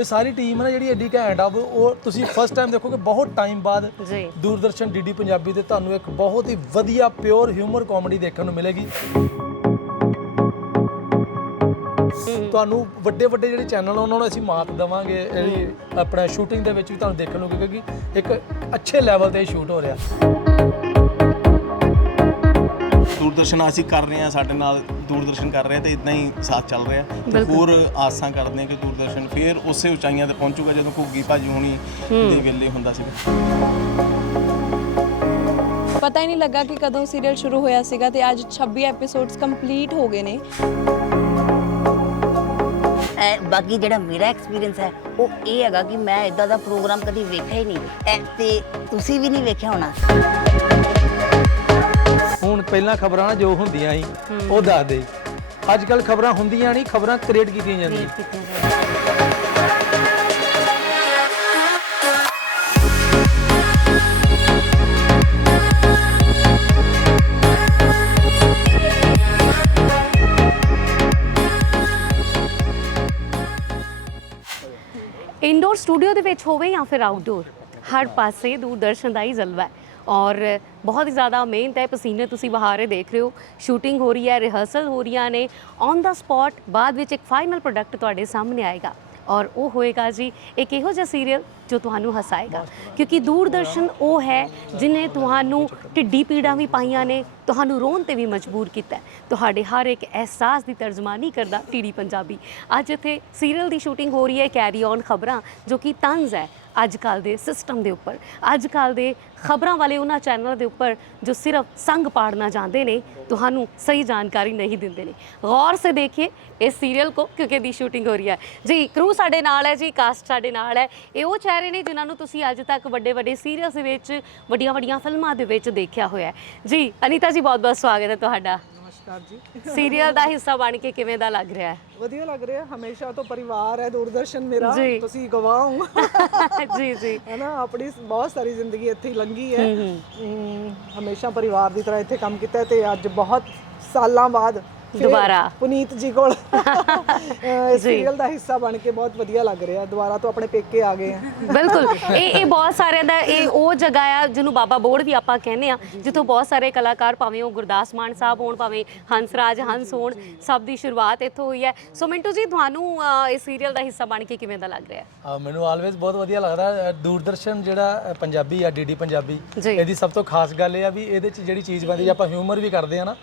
ਇਹ ਸਾਰੀ ਟੀਮ ਨਾ ਜਿਹੜੀ ਐਡੀ ਘੈਂਟ ਆ ਉਹ- ਤੁਸੀਂ ਫਸਟ ਟਾਈਮ ਦੇਖੋਗੇ ਬਹੁਤ ਟਾਈਮ ਬਾਅਦ ਜੀ। ਦੂਰਦਰਸ਼ਨ ਡੀਡੀ ਪੰਜਾਬੀ ਤੇ ਤੁਹਾਨੂੰ ਇੱਕ ਬਹੁਤ ਹੀ ਵਧੀਆ ਪਿਓਰ ਹਿਊਮਰ ਕਾਮੇਡੀ ਦੇਖਣ ਨੂੰ ਮਿਲੇਗੀ। ਤੁਹਾਨੂੰ ਵੱਡੇ ਵੱਡੇ ਜਿਹੜੇ ਚੈਨਲ ਉਹਨਾਂ ਨੂੰ ਅਸੀਂ ਮਾਤ ਦੇਵਾਂਗੇ ਜਿਹੜੀ ਆਪਣਾ ਸ਼ੂਟਿੰਗ ਦੇ ਵਿੱਚ ਵੀ ਤੁਹਾਨੂੰ ਦੇਖਣ ਨੂੰ ਕਿਉਂਕਿ ਇੱਕ ਅੱਛੇ ਲੈਵਲ ਤੇ ਸ਼ੂਟ ਹੋ ਰਿਹਾ। ਦੂਰਦਰਸ਼ਨ ਅਸੀਂ ਕਰ ਰਹੇ ਹਾਂ ਸਾਡੇ ਨਾਲ ਦੂਰਦਰਸ਼ਨ ਕਰ ਰਿਹਾ ਤੇ ਇਦਾਂ ਹੀ ਸਾਥ ਚੱਲ ਰਿਹਾ। ਤੇ ਹੋਰ ਆਸਾਂ ਕਰਦੇ ਹਾਂ ਕਿ ਦੂਰਦਰਸ਼ਨ ਫੇਰ ਉਸੇ ਉਚਾਈਆਂ ਤੇ ਪਹੁੰਚੂਗਾ ਜਦੋਂ ਘੁੱਗੀ ਭਾਜੀ ਹੋਣੀ ਦੇ ਵੇਲੇ ਹੁੰਦਾ ਸੀ ਪਤਾ ਹੀ ਨਹੀਂ ਲੱਗਾ ਕਿ ਕਦੋਂ ਸੀਰੀਅਲ ਸ਼ੁਰੂ ਹੋਇਆ ਸੀਗਾ ਤੇ ਅੱਜ 26 ਐਪੀਸੋਡਸ ਕੰਪਲੀਟ ਹੋ ਗਏ ਨੇ। ਐ ਬਾਕੀ ਜਿਹੜਾ ਮੇਰਾ ਐਕਸਪੀਰੀਅੰਸ ਹੈ ਉਹ ਇਹ ਹੈਗਾ ਕਿ ਮੈਂ ਇਦਾਂ ਦਾ ਪ੍ਰੋਗਰਾਮ ਕਦੀ ਵੇਖਿਆ ਹੀ ਨਹੀਂ। ਐ ਤੇ ਤੁਸੀਂ ਵੀ ਨਹੀਂ ਵੇਖਿਆ ਹੋਣਾ। ਹੁਣ ਪਹਿਲਾਂ ਖਬਰਾਂ ਨਾ ਜੋ ਹੁੰਦੀਆਂ ਸੀ ਉਹ ਦੱਸ ਦੇ। ਅੱਜ ਕੱਲ ਖਬਰਾਂ ਹੁੰਦੀਆਂ ਨਹੀਂ ਖਬਰਾਂ ਕ੍ਰੀਏਟ ਕੀਤੀਆਂ ਜਾਂਦੀਆਂ। ਇਨਡੋਰ ਸਟੂਡੀਓ ਦੇ ਵਿੱਚ ਹੋਵੇ ਜਾਂ ਫਿਰ ਆਊਟਡੋਰ ਹਰ ਪਾਸੇ ਦੂਰਦਰਸ਼ਨ ਦਾ ਹੀ ਜਲਵਾ ਹੈ। ਔਰ ਬਹੁਤ ਹੀ ਜ਼ਿਆਦਾ ਮਿਹਨਤ ਹੈ ਪਸੀਨੇ ਤੁਸੀਂ ਬਹਾਰੇ ਦੇਖ ਰਹੇ ਹੋ। ਸ਼ੂਟਿੰਗ ਹੋ ਰਹੀ ਹੈ ਰਿਹਰਸਲ ਹੋ ਰਹੀਆਂ ਨੇ। ਔਨ ਦਾ ਸਪੌਟ ਬਾਅਦ ਵਿੱਚ ਇੱਕ ਫਾਈਨਲ ਪ੍ਰੋਡਕਟ ਤੁਹਾਡੇ ਸਾਹਮਣੇ ਆਏਗਾ। ਔਰ ਉਹ ਹੋਏਗਾ ਜੀ ਇੱਕ ਇਹੋ ਜਿਹਾ ਸੀਰੀਅਲ ਜੋ ਤੁਹਾਨੂੰ ਹਸਾਏਗਾ। ਕਿਉਂਕਿ ਦੂਰਦਰਸ਼ਨ ਉਹ ਹੈ ਜਿਨੇ ਤੁਹਾਨੂੰ ਢਿੱਡੀ ਪੀੜਾਂ ਵੀ ਪਾਈਆਂ ਨੇ ਤੁਹਾਨੂੰ ਰੋਣ ਤੇ ਵੀ ਮਜਬੂਰ ਕੀਤਾ। ਤੁਹਾਡੇ ਹਰ ਇੱਕ ਅਹਿਸਾਸ ਦੀ ਤਰਜਮਾਨੀ ਕਰਦਾ ਟੀਡੀ ਪੰਜਾਬੀ। ਅੱਜ ਇੱਥੇ ਸੀਰੀਅਲ ਦੀ ਸ਼ੂਟਿੰਗ ਹੋ ਰਹੀ ਹੈ ਕੈਰੀ ਔਨ ਖਬਰਾਂ ਜੋ ਕਿ ਤੰਜ਼ ਹੈ। ਅੱਜ ਕੱਲ ਦੇ ਸਿਸਟਮ ਦੇ ਉੱਪਰ। ਅੱਜ ਕੱਲ ਦੇ ਖਬਰਾਂ ਵਾਲੇ ਉਹਨਾਂ ਚੈਨਲਾਂ ਦੇ ਉੱਪਰ ਜੋ ਸਿਰਫ ਸੰਗ ਪਾੜਨਾ ਚਾਹੁੰਦੇ ਨੇ, ਤੁਹਾਨੂੰ ਸਹੀ ਜਾਣਕਾਰੀ ਨਹੀਂ ਦਿੰਦੇ ਨੇ। ਗੌਰ ਸੇ ਦੇਖिए ਇਸ ਸੀਰੀਅਲ ਕੋ, ਕਿਉਂਕਿ ਦੀ ਸ਼ੂਟਿੰਗ ਹੋ ਰਹੀ ਹੈ। ਜੀ ਕਰੂ ਸਾਡੇ ਨਾਲ ਹੈ ਜੀ ਕਾਸਟ ਸਾਡੇ ਨਾਲ ਹੈ। ਇਹ ਉਹ ਚਿਹਰੇ ਨੇ ਜਿਨ੍ਹਾਂ ਨੂੰ ਤੁਸੀਂ ਅੱਜ ਤੱਕ ਵੱਡੇ ਵੱਡੇ ਸੀਰੀਅਲਸ ਦੇ ਵਿੱਚ, ਵੱਡੀਆਂ ਵੱਡੀਆਂ ਫਿਲਮਾਂ ਦੇ ਵਿੱਚ ਦੇਖਿਆ ਹੋਇਆ ਜੀ, ਅਨੀਤਾ ਜੀ, ਬਹੁਤ ਬਹੁਤ ਸਵਾਗਤ ਹੈ ਤੁਹਾਡਾ। ਨਮਸਕਾਰ ਜੀ। ਸੀਰੀਅਲ ਦਾ ਹਿੱਸਾ ਬਣ ਕੇ ਕਿਵੇਂ ਦਾ ਲੱਗ ਰਿਹਾ ਹੈ? ਵਧੀਆ ਲੱਗ ਰਿਹਾ ਹਮੇਸ਼ਾ ਤੋਂ ਪਰਿਵਾਰ ਹੈ ਦੂਰਦਰਸ਼ਨ ਮੇਰਾ ਜੀ। ਤੁਸੀਂ ਗਵਾਹ ਹੋ। ਜੀ ਜੀ। ਹੈ ਨਾ ਆਪਣੀ ਬਹੁਤ ਸਾਰੀ ਜ਼ਿੰਦਗੀ ਇੱਥੇ ਹੀ ਲੰਘੀ ਹੈ। ਹਮ, ਹਮੇਸ਼ਾ ਪਰਿਵਾਰ ਦੀ ਤਰ੍ਹਾਂ ਇੱਥੇ ਕੰਮ ਕੀਤਾ ਹੈ ਤੇ ਅੱਜ ਬਹੁਤ ਸਾਲਾਂ ਬਾਅਦ ਫਿਰ ਦੁਬਾਰਾ। ਪੁਨੀਤ ਜੀ ਕੋਲ। ਇਸ ਸੀਰੀਅਲ ਦਾ ਹਿੱਸਾ ਬਣ ਕੇ ਬਹੁਤ ਵਧੀਆ ਲੱਗ ਰਿਹਾ। ਦੁਬਾਰਾ ਤੋਂ ਆਪਣੇ ਪੇਕੇ ਆ ਗਏ ਹਾਂ ਬਿਲਕੁਲ। ਇਹ ਇਹ ਬਹੁਤ ਸਾਰਿਆਂ ਦਾ ਇਹ ਉਹ ਜਗ੍ਹਾ ਆ ਜਿਹਨੂੰ ਬਾਬਾ ਬੋੜ ਵੀ ਆਪਾਂ ਕਹਿੰਦੇ ਆ ਜਿੱਥੋਂ ਬਹੁਤ ਸਾਰੇ ਕਲਾਕਾਰ ਭਾਵੇਂ ਉਹ ਗੁਰਦਾਸ ਮਾਨ ਸਾਹਿਬ ਹੋਣ ਭਾਵੇਂ ਹੰਸਰਾਜ ਹੰਸ ਹੋਣ ਸਭ ਦੀ ਸ਼ੁਰੂਆਤ ਇੱਥੋਂ ਹੋਈ ਹੈ। ਸੋ ਮਿੰਟੂ ਜੀ ਤੁਹਾਨੂੰ ਇਸ ਸੀਰੀਅਲ ਦਾ ਹਿੱਸਾ ਬਣ ਕੇ ਕਿਵੇਂ ਦਾ ਲੱਗ ਰਿਹਾ? ਆ ਮੈਨੂੰ ਆਲਵੇਜ਼ ਬਹੁਤ ਵਧੀਆ ਲੱਗਦਾ ਹੈ। ਦੂਰਦਰਸ਼ਨ ਜਿਹੜਾ ਪੰਜਾਬੀ ਆ ਡੀਡੀ ਪੰਜਾਬੀ। ਇਹਦੀ ਸਭ ਤੋਂ ਖਾਸ ਗੱਲ ਇਹ ਆ ਵੀ ਇਹਦੇ ਚ ਜਿਹੜੀ ਚੀਜ਼ ਬਣਦੀ ਆਪਾਂ ਹਿਊਮਰ ਵੀ ਕਰਦੇ ਆ ਨਾ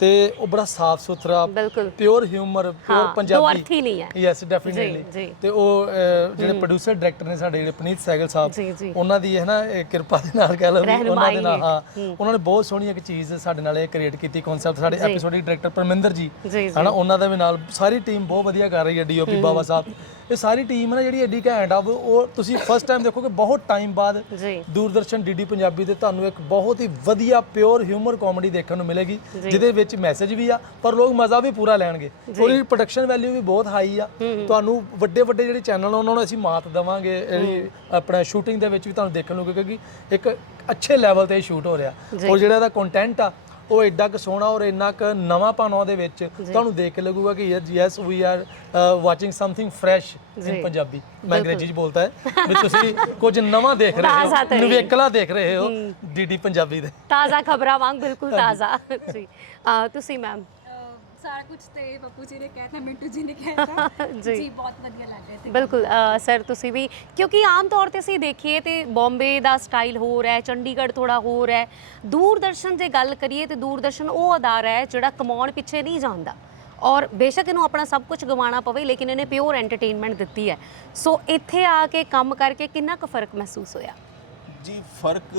ਤੇ ਉਹ ਬੜਾ ਸਾਫ਼ ਸੁਥਰਾ ਬਿਲਕੁਲ ਪਿਓਰ ਹਿਊਮਰ ਪਿਓਰ ਪੰਜਾਬੀ ਅਰਥ ਹੀ ਨਹੀਂ ਹੈ। Yes definitely. ਤੇ ਉਹ ਜਿਹੜੇ ਪ੍ਰੋਡਿਊਸਰ ਡਾਇਰੈਕਟਰ ਨੇ ਸਾਡੇ ਜਿਹੜੇ ਪਨੀਤ ਸੈਗਲ ਸਾਹਿਬ। ਉਹਨਾਂ ਦੀ ਹੈ ਨਾ ਕਿਰਪਾ ਦੇ ਨਾਲ ਕਹਿ ਲਓ ਉਹਨਾਂ ਦੇ ਨਾਲ ਹੈ। ਉਹਨਾਂ ਨੇ ਬਹੁਤ ਸੋਹਣੀ ਇੱਕ ਚੀਜ਼ ਸਾਡੇ ਨਾਲ ਇਹ ਕ੍ਰੀਏਟ ਕੀਤੀ ਕਨਸੈਪਟ ਸਾਡੇ ਐਪੀਸੋਡਿਕ ਡਾਇਰੈਕਟਰ ਪਰਮਿੰਦਰ ਜੀ। ਹਨਾ ਉਹਨਾਂ ਦਾ ਵੀ ਨਾਲ ਸਾਰੀ ਟੀਮ ਬਹੁਤ ਵਧੀਆ ਕਰ ਰਹੀ ਹੈ ਡੀਓਪੀ ਬਾਬਾ ਸਾਹਿਬ ਇਹ ਸਾਰੀ ਟੀਮ ਨਾ ਜਿਹੜੀ ਐਡੀ ਘੈਂਟ ਆ ਉਹ- ਉਹ ਤੁਸੀਂ ਫਸਟ ਟਾਈਮ ਦੇਖੋਗੇ ਬਹੁਤ ਟਾਈਮ ਬਾਅਦ ਜੀ। ਦੂਰਦਰਸ਼ਨ ਡੀਡੀ ਪੰਜਾਬੀ ਤੇ ਤੁਹਾਨੂੰ ਇੱਕ ਬਹੁਤ ਹੀ ਵਧੀਆ ਪਿਓਰ ਹਿਊਮਰ ਕਾਮੇਡੀ ਦੇਖਣ ਨੂੰ ਮਿਲੇਗੀ ਜਿਹਦੇ ਵਿੱਚ ਮੈਸੇਜ ਵੀ ਆ ਪਰ ਲੋਕ ਮਜ਼ਾ ਵੀ ਪੂਰਾ ਲੈਣਗੇ। ਉਹਦੀ ਪ੍ਰੋਡਕਸ਼ਨ ਵੈਲਿਊ ਵੀ ਬਹੁਤ ਹਾਈ ਆ। ਤੁਹਾਨੂੰ ਵੱਡੇ ਵੱਡੇ ਜਿਹੜੇ ਚੈਨਲ ਉਹਨਾਂ ਨੂੰ ਅਸੀਂ ਮਾਤ ਦੇਵਾਂਗੇ ਜਿਹੜੀ ਆਪਣਾ ਸ਼ੂਟਿੰਗ ਦੇ ਵਿੱਚ ਵੀ ਤੁਹਾਨੂੰ ਦੇਖਣ ਨੂੰ ਕਿਉਂਕਿ ਇੱਕ ਅੱਛੇ ਲੈਵਲ ਤੇ ਸ਼ੂਟ ਹੋ ਰਿਹਾ। ਔਰ ਜਿਹੜਾ ਇਹਦਾ ਕੰਟੈਂਟ ਆ ਉਹ ਐਡਾ ਕੁ ਸੋਹਣਾ ਔਰ ਇੰਨਾ ਕੁ ਨਵਾਂ ਪਾਣਾ ਦੇ ਵਿੱਚ ਤੁਹਾਨੂੰ ਦੇਖ ਕੇ ਲੱਗੂਗਾ ਕਿ yes we are watching something fresh in Punjabi. ਮੈਂ ਅੰਗਰੇਜ਼ੀ ਚ ਬੋਲਤਾ ਹੈ ਵੀ ਤੁਸੀਂ ਕੁਝ ਨਵਾਂ ਦੇਖ ਰਹੇ ਹੋ। ਨਿਵੇਕਲਾ ਦੇਖ ਰਹੇ ਹੋ ਡੀਡੀ ਪੰਜਾਬੀ ਦੇ। ਤਾਜ਼ਾ ਖਬਰਾਂ ਵਾਂਗ ਬਿਲਕੁਲ ਤਾਜ਼ਾ। ਜੀ। ਤੁਸੀਂ ਮੈਮ ਸਾਰਾ ਕੁਝ ਤੇ ਬੱਪੂ ਜੀ ਨੇ ਕਹਿਤਾ ਮਿੰਟੂ ਜੀ ਨੇ ਕਹਿਤਾ। ਜੀ। ਜੀ ਬਹੁਤ ਵਧੀਆ ਲੱਗ ਰਿਹਾ ਸੀ। ਬਿਲਕੁਲ ਅ, ਸਰ ਤੁਸੀਂ ਵੀ ਕਿਉਂਕਿ ਆਮ ਤੌਰ ਤੇ ਅਸੀਂ ਦੇਖੀਏ ਤੇ ਬੰਬੇ ਦਾ ਸਟਾਈਲ ਹੋਰ ਹੈ ਚੰਡੀਗੜ੍ਹ ਥੋੜਾ ਹੋਰ ਹੈ। ਦੂਰਦਰਸ਼ਨ ਜੇ ਗੱਲ ਕਰੀਏ ਤੇ ਦੂਰਦਰਸ਼ਨ ਉਹ ਅਦਾਰਾ ਹੈ ਜਿਹੜਾ ਕਮਾਉਣ ਪਿੱਛੇ ਨਹੀਂ ਜਾਂਦਾ। ਔਰ ਬੇਸ਼ੱਕ ਇਹਨੂੰ ਆਪਣਾ ਸਭ ਕੁਝ ਗਵਾਉਣਾ ਪਵੇ ਲੇਕਿਨ ਇਹਨੇ ਪਿਓਰ ਐਂਟਰਟੇਨਮੈਂਟ ਦਿੱਤੀ ਹੈ। ਸੋ ਇੱਥੇ ਆ ਕੇ ਕੰਮ ਕਰਕੇ ਕਿੰਨਾ ਕੁ ਫ਼ਰਕ ਮਹਿਸੂਸ ਹੋਇਆ? ਜੀ ਫ਼ਰਕ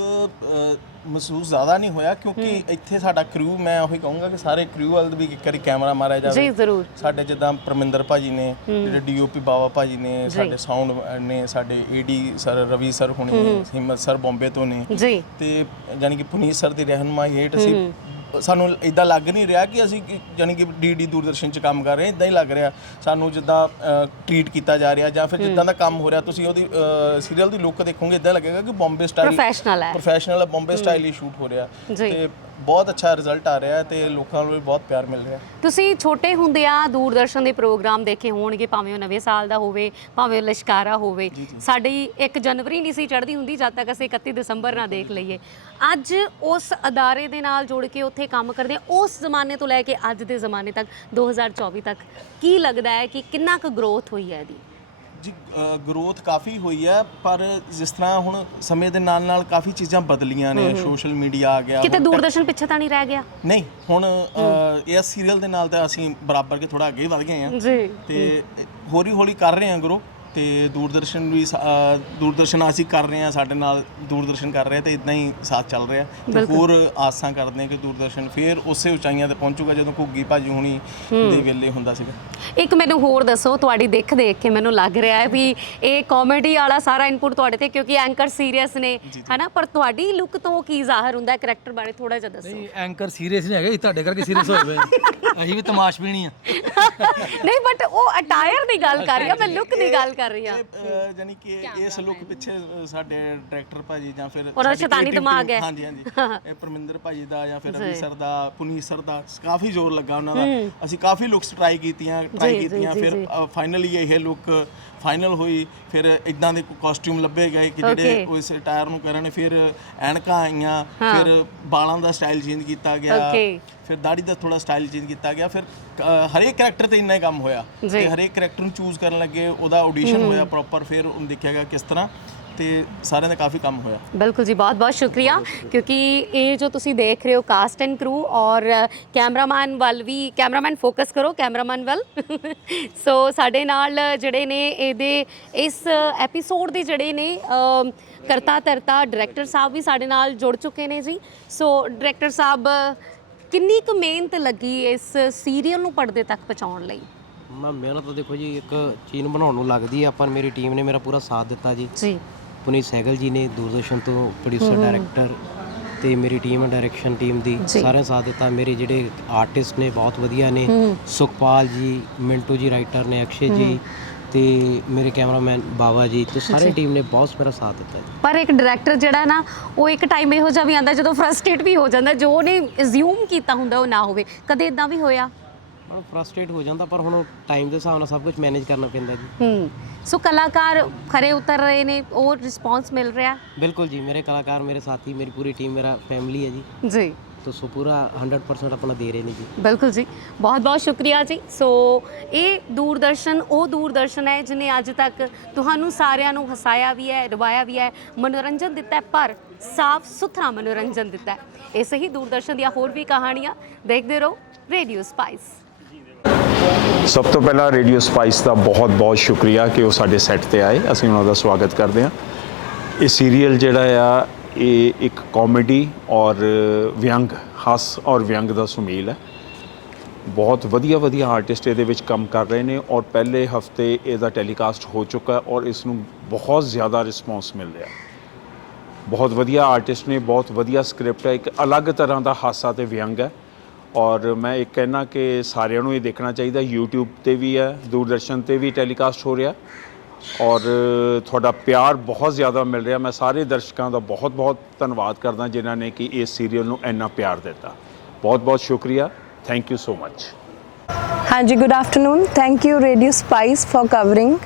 ਮਹਿਸੂਸ ਜ਼ਿਆਦਾ ਨਹੀਂ ਹੋਇਆ ਕਿਉਂਕਿ ਇੱਥੇ ਸਾਡਾ ਕਰੂ ਮੈਂ ਉਹੀ ਕਹੂੰਗਾ ਕਿ ਸਾਰੇ ਕਰੂ ਵੱਲ ਵੀ ਇੱਕ ਵਾਰੀ ਕੈਮਰਾ ਮਾਰਿਆ ਜੀ ਜਾਵੇ ਜ਼ਰੂਰ। ਸਾਡੇ ਜਿੱਦਾਂ ਪਰਮਿੰਦਰ ਭਾਜੀ ਨੇ ਜਿਹੜੇ ਡੀਓਪੀ ਬਾਵਾ ਭਾਜੀ ਨੇ ਸਾਡੇ ਸਾਊਂਡ ਨੇ ਸਾਡੇ ਏਡੀ ਸਰ ਰਵੀ ਸਰ ਹੁਣੇ ਹਿੰਮਤ ਸਰ ਬੰਬੇ ਤੋਂ ਨੇ। ਜੀ। ਤੇ ਯਾਨੀ ਕਿ ਪੁਨੀਤ ਸਰ ਦੀ ਰਹਿਨਮਾਈ ਹੇਠ ਅਸੀਂ ਸਾਨੂੰ ਇਦਾਂ ਲੱਗ ਨਹੀਂ ਰਿਹਾ ਕਿ ਅਸੀਂ ਕਿ- ਯਾਨੀ ਕਿ ਡੀਡੀ ਦੂਰਦਰਸ਼ਨ 'ਚ ਕੰਮ ਕਰ ਰਹੇ ਇਦਾਂ ਹੀ ਲੱਗ ਰਿਹਾ। ਸਾਨੂੰ ਜਿੱਦਾਂ ਟ੍ਰੀਟ ਕੀਤਾ ਜਾ ਰਿਹਾ ਜਾਂ ਫਿਰ ਜਿੱਦਾਂ ਦਾ ਕੰਮ ਹੋ ਰਿਹਾ ਤੁਸੀਂ ਉਹਦੀ ਸੀਰੀਅਲ ਦੀ ਲੁੱਕ ਦੇਖੋਗੇ ਇਦਾਂ ਲੱਗੇਗਾ ਕਿ ਬੰਬੇ ਸਟਾਈਲ ਪ੍ਰੋਫੈਸ਼ਨਲ ਹੈ। ਪ੍ਰੋਫੈਸ਼ਨਲ ਬੰਬੇ ਸਟਾਈਲ ਹੀ। ਸ਼ੂਟ ਹੋ ਰਿਹਾ। ਜੀ। ਤੇ ਬਹੁਤ ਅੱਛਾ ਰਿਜ਼ਲਟ ਆ ਰਿਹਾ ਹੈ ਤੇ ਲੋਕਾਂ ਨੂੰ ਵੀ ਬਹੁਤ ਪਿਆਰ ਮਿਲ ਰਿਹਾ ਹੈ। ਤੁਸੀਂ ਛੋਟੇ ਹੁੰਦਿਆਂ ਦੂਰਦਰਸ਼ਨ ਦੇ ਪ੍ਰੋਗਰਾਮ ਦੇਖੇ ਹੋਣਗੇ ਭਾਵੇਂ ਉਹ ਨਵੇਂ ਸਾਲ ਦਾ ਹੋਵੇ ਭਾਵੇਂ ਉਹ ਲਸ਼ਕਾਰਾ ਹੋਵੇ। ਸਾਡੀ 1 ਜਨਵਰੀ ਨਹੀਂ ਸੀ ਚੜ੍ਹਦੀ ਹੁੰਦੀ ਜਦ ਤੱਕ ਅਸੀਂ 31 ਦਸੰਬਰ ਨਾ ਦੇਖ ਲਈਏ। ਅੱਜ ਉਸ ਅਦਾਰੇ ਦੇ ਨਾਲ ਜੁੜ ਕੇ ਉੱਥੇ ਕੰਮ ਕਰਦੇ ਉਸ ਜ਼ਮਾਨੇ ਤੋਂ ਲੈ ਕੇ ਅੱਜ ਦੇ ਜ਼ਮਾਨੇ ਤੱਕ 2024 ਤੱਕ ਕੀ ਲੱਗਦਾ ਹੈ ਕਿ ਕਿੰਨਾ ਕੁ ਗਰੋਥ ਹੋਈ ਹੈ ਇਹਦੀ? ਜੀ ਗਰੋਥ ਕਾਫੀ ਹੋਈ ਹੈ ਪਰ ਜਿਸ ਤਰ੍ਹਾਂ ਹੁਣ ਸਮੇਂ ਦੇ ਨਾਲ ਨਾਲ ਕਾਫੀ ਚੀਜ਼ਾਂ ਬਦਲੀਆਂ ਨੇ ਸੋਸ਼ਲ ਮੀਡੀਆ ਆ ਗਿਆ ਕਿਤੇ ਦੂਰਦਰਸ਼ਨ ਪਿੱਛੇ ਤਾਂ ਨਹੀਂ ਰਹਿ ਗਿਆ? ਨਹੀਂ ਹੁਣ ਇਹ ਸੀਰੀਅਲ ਦੇ ਨਾਲ ਤਾਂ ਅਸੀਂ ਬਰਾਬਰ ਕੇ ਥੋੜਾ ਅੱਗੇ ਵਧ ਗਏ ਹਾਂ। ਜੀ। ਤੇ ਹੌਲੀ ਹੌਲੀ ਕਰ ਰਹੇ ਹਾਂ ਗਰੋ ਤੇ ਦੂਰਦਰਸ਼ਨ ਵੀ ਸਾ- ਅ, ਦੂਰਦਰਸ਼ਨ ਅਸੀਂ ਕਰ ਰਹੇ ਹਾਂ ਸਾਡੇ ਨਾਲ ਦੂਰਦਰਸ਼ਨ ਕਰ ਰਿਹਾ ਤੇ ਇਦਾਂ ਹੀ ਸਾਥ ਚੱਲ ਰਿਹਾ। ਤੇ ਹੋਰ ਆਸਾਂ ਕਰਦੇ ਹਾਂ ਕਿ ਦੂਰਦਰਸ਼ਨ ਫੇਰ ਉਸੇ ਉਚਾਈਆਂ ਤੇ ਪਹੁੰਚੂਗਾ ਜਦੋਂ ਘੁੱਗੀ ਭਾਜੀ ਹੁਣੀ ਦੇ ਵੇਲੇ ਹੁੰਦਾ ਸੀਗਾ। ਇੱਕ ਮੈਨੂੰ ਹੋਰ ਦੱਸੋ ਤੁਹਾਡੀ ਦਿੱਖ ਦੇਖ ਕੇ ਮੈਨੂੰ ਲੱਗ ਰਿਹਾ ਹੈ ਵੀ ਇਹ ਕਾਮੇਡੀ ਵਾਲਾ ਸਾਰਾ ਇਨਪੁਟ ਤੁਹਾਡੇ ਤੇ ਕਿਉਂਕਿ ਐਂਕਰ ਸੀਰੀਅਸ ਨੇ ਹਨਾ? ਪਰ ਤੁਹਾਡੀ ਲੁੱਕ ਤੋਂ ਕੀ ਜ਼ਾਹਰ ਹੁੰਦਾ ਹੈ ਕਰੈਕਟਰ ਬਾਰੇ ਥੋੜਾ ਜਿਹਾ ਦੱਸੋ। ਨਹੀਂ ਐਂਕਰ ਸੀਰੀਅਸ ਨਹੀਂ ਹੈਗੇ ਇਹ ਤੁਹਾਡੇ ਕਰਕੇ ਸੀਰੀਅਸ ਹੋਏ ਹੋਏ ਆ। ਅਸੀਂ ਵੀ ਤਮਾਸ਼ਬੀਣੀ ਆ ਨਹੀਂ ਬਟ ਉਹ ਅਟਾਇਰ ਦੀ ਗੱਲ ਕਰ ਰਹੀ ਹਾਂ ਮੈਂ ਲੁੱਕ ਦੀ ਗੱਲ ਕਰ ਰਹੀ ਹਾਂ। ਅ, ਜਾਣੀ ਕਿ ਇਸ ਲੁੱਕ ਪਿੱਛੇ ਸਾਡੇ ਡਾਇਰੈਕਟਰ ਭਾਜੀ ਜਾਂ ਫਿਰ ਉਹਦਾ ਸ਼ੈਤਾਨੀ ਦਿਮਾਗ ਹੈ। ਹਾਂਜੀ ਹਾਂਜੀ। ਇਹ ਪਰਮਿੰਦਰ ਭਾਜੀ ਦਾ ਜਾਂ ਫਿਰ ਰਵੀ ਸਰ ਦਾ ਪੁਨੀਤ ਸਰ ਦਾ ਕਾਫੀ ਜ਼ੋਰ ਲੱਗਾ ਉਹਨਾਂ ਦਾ। ਅਸੀਂ ਕਾਫੀ ਲੁੱਕਸ ਟਰਾਈ ਕੀਤੀਆਂ ਟਰਾਈ ਕੀਤੀਆਂ ਫਿਰ ਫਾਈਨਲੀ ਇਹ ਲੁੱਕ ਫਾਈਨਲ ਹੋਈ ਫਿਰ ਇਦਾਂ ਦੇ ਕਾਸਟਿਊਮ ਲੱਭੇ ਗਏ ਕਿ ਜਿਹੜੇ. ਉਸ ਟਾਇਰ ਨੂੰ ਕਰਨ ਫਿਰ ਐਨਕਾਂ ਆਈਆਂ ਫਿਰ ਬਾਲਾਂ ਦਾ ਸਟਾਈਲ ਚੇਂਜ ਕੀਤਾ ਗਿਆ. ਫਿਰ ਦਾੜੀ ਦਾ ਥੋੜਾ ਸਟਾਈਲ ਚੇਂਜ ਕੀਤਾ ਗਿਆ ਫਿਰ ਹਰੇਕ ਕੈਰੈਕਟਰ ਤੇ ਇੰਨਾ ਹੀ ਕੰਮ ਹੋਇਆ। ਤੇ ਹਰੇਕ ਕੈਰੈਕਟਰ ਨੂੰ ਚੂਜ਼ ਕਰਨ ਲੱਗੇ ਉਹਦਾ ਆਡੀਸ਼ਨ ਹੋਇਆ ਪ੍ਰੋਪਰ ਫਿਰ ਉਹਨੂੰ ਦੇਖਿਆ ਗਿਆ ਕਿਸ ਤਰ੍ਹਾਂ ਤੇ ਸਾਰਿਆਂ ਦਾ ਕਾਫੀ ਕੰਮ ਹੋਇਆ। ਬਿਲਕੁਲ ਜੀ ਬਹੁਤ ਬਹੁਤ ਸ਼ੁਕਰੀਆ ਕਿਉਂਕਿ ਇਹ ਜੋ ਤੁਸੀਂ ਦੇਖ ਰਹੇ ਹੋ ਕਾਸਟ ਐਂਡ ਕਰੂ ਔਰ ਕੈਮਰਾਮੈਨ ਵੱਲ ਵੀ ਕੈਮਰਾਮੈਨ ਫੋਕਸ ਕਰੋ ਕੈਮਰਾਮੈਨ ਵੱਲ। ਸੋ ਸਾਡੇ ਨਾਲ ਜਿਹੜੇ ਨੇ ਇਹਦੇ ਇਸ ਐਪੀਸੋਡ ਦੇ ਜਿਹੜੇ ਨੇ ਕਰਤਾ ਧਰਤਾ ਡਾਇਰੈਕਟਰ ਸਾਹਿਬ ਵੀ ਸਾਡੇ ਨਾਲ ਜੁੜ ਚੁੱਕੇ ਨੇ ਜੀ। ਸੋ ਡਾਇਰੈਕਟਰ ਸਾਹਿਬ ਕਿੰਨੀ ਕੁ ਮਿਹਨਤ ਲੱਗੀ ਇਸ ਸੀਰੀਅਲ ਨੂੰ ਪਰਦੇ ਤੱਕ ਪਹੁੰਚਾਉਣ ਲਈ? ਮੈਂ ਮਿਹਨਤ ਤਾਂ ਦੇਖੋ ਜੀ ਇੱਕ ਚੀਜ਼ ਨੂੰ ਬਣਾਉਣ ਨੂੰ ਲੱਗਦੀ ਹੈ ਪਰ ਮੇਰੀ ਟੀਮ ਨੇ ਮੇਰਾ ਪੂਰਾ ਸਾਥ ਦਿੱਤਾ ਜੀ। ਜੀ। ਪੁਨੀਤ ਸਹਿਗਲ ਜੀ ਨੇ ਦੂਰਦਰਸ਼ਨ ਤੋਂ ਪ੍ਰੋਡਿਊਸਰ ਡਾਇਰੈਕਟਰ ਤੇ ਮੇਰੀ ਟੀਮ ਹੈ ਡਾਇਰੈਕਸ਼ਨ ਟੀਮ ਦੀ ਸਾਰਿਆਂ ਸਾਥ ਦਿੱਤਾ। ਮੇਰੇ ਜਿਹੜੇ ਆਰਟਿਸਟ ਨੇ ਬਹੁਤ ਵਧੀਆ ਨੇ। ਸੁਖਪਾਲ ਜੀ ਮਿੰਟੂ ਜੀ ਰਾਈਟਰ ਨੇ ਅਕਸ਼ੇ ਜੀ ਤੇ ਮੇਰੇ ਕੈਮਰਾਮੈਨ ਬਾਵਾ ਜੀ। ਤੇ ਸਾਰੀ ਟੀਮ ਨੇ ਬਹੁਤ ਮੇਰਾ ਸਾਥ ਦਿੱਤਾ ਪਰ ਇੱਕ ਡਾਇਰੈਕਟਰ ਜਿਹੜਾ ਨਾ ਉਹ ਇੱਕ ਟਾਈਮ ਇਹੋ ਜਿਹਾ ਵੀ ਆਂਦਾ ਜਦੋਂ ਫਰਸਟ੍ਰੇਟ ਵੀ ਹੋ ਜਾਂਦਾ ਜੋ ਉਹਨੇ ਅਸਿਊਮ ਕੀਤਾ ਹੁੰਦਾ ਉਹ ਨਾ ਹੋਵੇ। ਕਦੇ ਇਦਾਂ ਵੀ ਹੋਇਆ? ਮੈਂ ਫਰਸਟ੍ਰੇਟ ਹੋ ਜਾਂਦਾ ਪਰ ਹੁਣ ਟਾਈਮ ਦੇ ਹਿਸਾਬ ਨਾਲ ਸਭ ਕੁਝ ਮੈਨੇਜ ਕਰਨਾ ਪੈਂਦਾ ਜੀ। ਹੂੰ ਸੋ ਕਲਾਕਾਰ ਖਰੇ ਉਤਰ ਰਹੇ ਨੇ ਉਹ ਰਿਸਪੌਂਸ ਮਿਲ ਰਿਹਾ? ਬਿਲਕੁਲ ਜੀ ਮੇਰੇ ਕਲਾਕਾਰ ਮੇਰੇ ਸਾਥੀ ਮੇਰੀ ਪੂਰੀ ਟੀਮ ਮੇਰਾ ਫੈਮਿਲੀ ਹੈ ਜੀ। ਜੀ। ਤਾਂ ਸੋ ਪੂਰਾ 100% ਆਪਣਾ ਦੇ ਰਹੇ ਨੇ ਜੀ। ਬਿਲਕੁਲ ਜੀ ਬਹੁਤ ਬਹੁਤ ਸ਼ੁਕਰੀਆ ਜੀ। ਸੋ ਇਹ ਦੂਰਦਰਸ਼ਨ ਉਹ ਦੂਰਦਰਸ਼ਨ ਹੈ ਜਿਨੇ ਅੱਜ ਤੱਕ ਤੁਹਾਨੂੰ ਸਾਰਿਆਂ ਨੂੰ ਹਸਾਇਆ ਵੀ ਹੈ ਰਵਾਇਆ ਵੀ ਹੈ ਮਨੋਰੰਜਨ ਦਿੱਤਾ ਹੈ ਪਰ ਸਾਫ਼ ਸੁਥਰਾ ਮਨੋਰੰਜਨ ਦਿੱਤਾ ਹੈ। ਇਸੇ ਹੀ ਦੂਰਦਰਸ਼ਨ ਦੀਆਂ ਹੋਰ ਵੀ ਕਹਾਣੀਆਂ ਦੇਖਦੇ ਰਹੋ ਰੇਡੀਓ ਸਪਾਈਸ ਸਭ ਤੋਂ ਪਹਿਲਾਂ ਰੇਡੀਓ ਸਪਾਈਸ ਦਾ ਬਹੁਤ-ਬਹੁਤ ਸ਼ੁਕਰੀਆ ਕਿ ਉਹ ਸਾਡੇ ਸੈੱਟ ਤੇ ਆਏ। ਅਸੀਂ ਉਹਨਾਂ ਦਾ ਸਵਾਗਤ ਕਰਦੇ ਹਾਂ। ਇਹ ਸੀਰੀਅਲ ਜਿਹੜਾ ਆ, ਇਹ ਇੱਕ ਕਾਮੇਡੀ ਔਰ ਵਿਅੰਗ, ਹਾਸ ਔਰ ਵਿਅੰਗ ਦਾ ਸੁਮੇਲ ਹੈ। ਬਹੁਤ ਵਧੀਆ ਵਧੀਆ ਆਰਟਿਸਟ ਇਹਦੇ ਵਿੱਚ ਕੰਮ ਕਰ ਰਹੇ ਨੇ ਔਰ ਪਹਿਲੇ ਹਫ਼ਤੇ ਇਹਦਾ ਟੈਲੀਕਾਸਟ ਹੋ ਚੁੱਕਾ ਔਰ ਇਸ ਨੂੰ ਬਹੁਤ ਜ਼ਿਆਦਾ ਰਿਸਪੌਂਸ ਮਿਲ ਰਿਹਾ। ਬਹੁਤ ਵਧੀਆ ਆਰਟਿਸਟ ਨੇ, ਬਹੁਤ ਵਧੀਆ ਸਕ੍ਰਿਪਟ ਹੈ। ਇੱਕ ਅਲੱਗ ਤਰ੍ਹਾਂ ਦਾ ਹਾਸਾ ਤੇ ਵਿਅੰਗ ਹੈ। ਔਰ ਮੈਂ ਇਹ ਕਹਿਣਾ ਕਿ ਸਾਰਿਆਂ ਨੂੰ ਇਹ ਦੇਖਣਾ ਚਾਹੀਦਾ, YouTube ਤੇ ਵੀ ਹੈ, ਦੂਰਦਰਸ਼ਨ ਤੇ ਵੀ ਟੈਲੀਕਾਸਟ ਹੋ ਰਿਹਾ। ਔਰ ਤੁਹਾਡਾ ਪਿਆਰ ਬਹੁਤ ਜ਼ਿਆਦਾ ਮਿਲ ਰਿਹਾ। ਮੈਂ ਸਾਰੇ ਦਰਸ਼ਕਾਂ ਦਾ ਬਹੁਤ ਬਹੁਤ ਧੰਨਵਾਦ ਕਰਦਾ, ਜਿਨ੍ਹਾਂ ਨੇ ਕਿ ਇਸ ਸੀਰੀਅਲ ਨੂੰ ਇੰਨਾ ਪਿਆਰ ਦਿੱਤਾ। ਬਹੁਤ ਬਹੁਤ ਸ਼ੁਕਰੀਆ। ਥੈਂਕ ਯੂ ਸੋ ਮੱਚ ਹਾਂਜੀ good afternoon thank you radio Spice for covering